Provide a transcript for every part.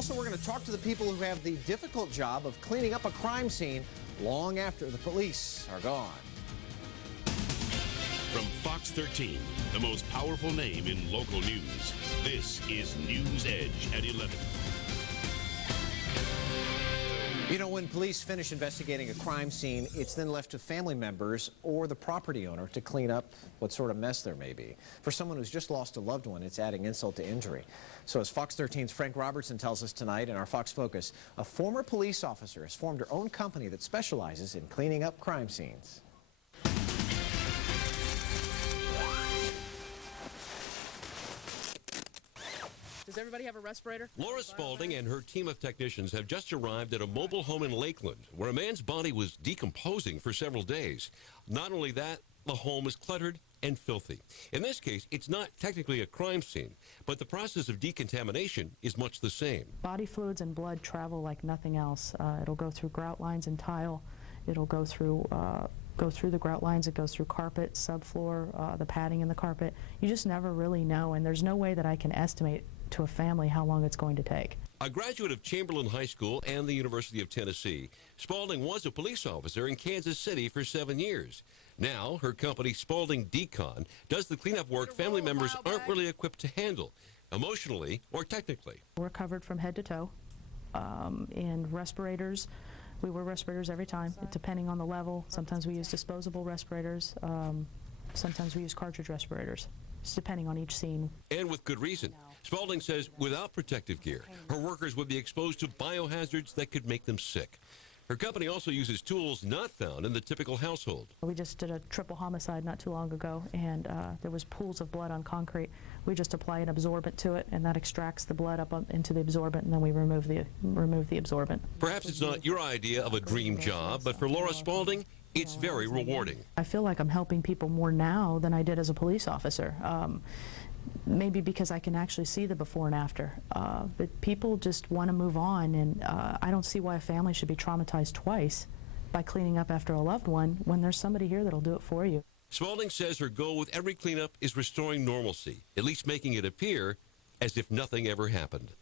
Also, we're going to talk to the people who have the difficult job of cleaning up a crime scene long after the police are gone. From Fox 13, the most powerful name in local news, this is NewsEdge at 11. You know, when police finish investigating a crime scene, it's then left to family members or the property owner to clean up what sort of mess there may be. For someone who's just lost a loved one, it's adding insult to injury. So as Fox 13's Frank Robertson tells us tonight in our Fox Focus, a former police officer has formed her own company that specializes in cleaning up crime scenes. Does everybody have a respirator? Laura Spaulding and her team of technicians have just arrived at a mobile home in Lakeland where a man's body was decomposing for several days. Not only that, the home is cluttered and filthy. In this case, it's not technically a crime scene, but the process of decontamination is much the same. Body fluids and blood travel like nothing else. It'll go through grout lines and tile. It'll go through the grout lines. It goes through carpet, subfloor, the padding in the carpet. You just never really know, and there's no way that I can estimate to a family how long it's going to take. A graduate of Chamberlain High School and the University of Tennessee, Spaulding was a police officer in Kansas City for 7 years. Now, her company, Spaulding Decon, does the cleanup work family members aren't really equipped to handle, emotionally or technically. We're covered from head to toe, and respirators. We wear respirators every time, depending on the level. Sometimes we use disposable respirators. Sometimes we use cartridge respirators. It's depending on each scene. And with good reason. Spaulding says without protective gear, her workers would be exposed to biohazards that could make them sick. Her company also uses tools not found in the typical household. We just did a triple homicide not too long ago, and there was pools of blood on concrete. We just apply an absorbent to it, and that extracts the blood up into the absorbent, and then we remove the absorbent. Perhaps it's not your idea of a dream job, but for Laura Spaulding, it's very rewarding. I feel like I'm helping people more now than I did as a police officer. Maybe because I can actually see the before and after. But people just want to move on, and I don't see why a family should be traumatized twice by cleaning up after a loved one when there's somebody here that'll do it for you. Spaulding says her goal with every cleanup is restoring normalcy, at least making it appear as if nothing ever happened.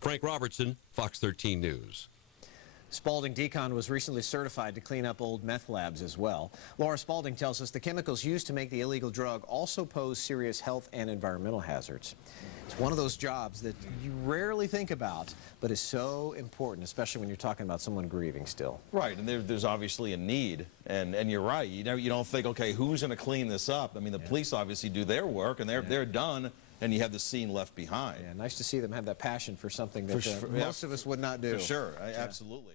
Frank Robertson, Fox 13 News. Spaulding Decon was recently certified to clean up old meth labs as well. Laura Spaulding tells us the chemicals used to make the illegal drug also pose serious health and environmental hazards. It's one of those jobs that you rarely think about, but is so important, especially when you're talking about someone grieving still. Right, and there's obviously a need, and you're right. You don't think, okay, who's going to clean this up? I mean, the police obviously do their work, and they're done, and you have the scene left behind. Yeah, nice to see them have that passion for something that most of us would not do. For sure, absolutely.